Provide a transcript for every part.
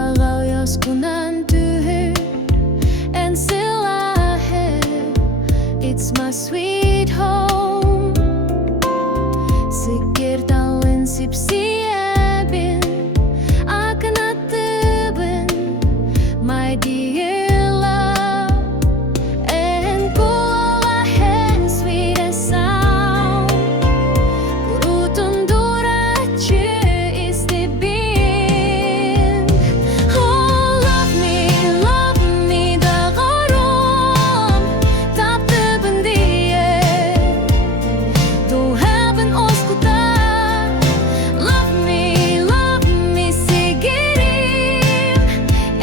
kıырпаҕа уоскунан түһэр and sылааһыҥ. It's my sweet home. Сиккиэр тапталым сипсийэбин акын аттыыбын. My dear love and cool and sweetest sound. Kurutun durachı istibin. Oh love me doğoruom taптыыбын diye. Dууһабын uoskута. Love me сэгэриэм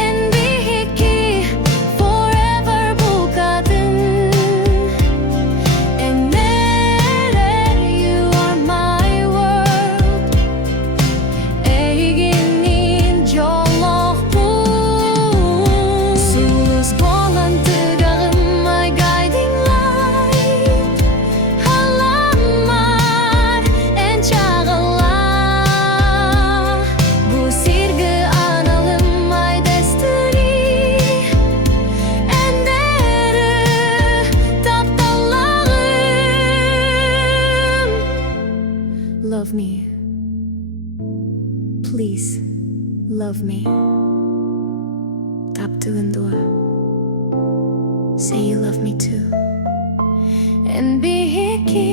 and Биһикки forever bukatan. And never you are my world. Эйигинниin дьоллоохпун. Sulus bolan аттыгарым my guiding light. Halamar en çağılar. Bu sirgi analım my destiny. En ırıa taпталым. Love me. Please love me. Таптыыбын дуа. Say you love me too. And Биһикки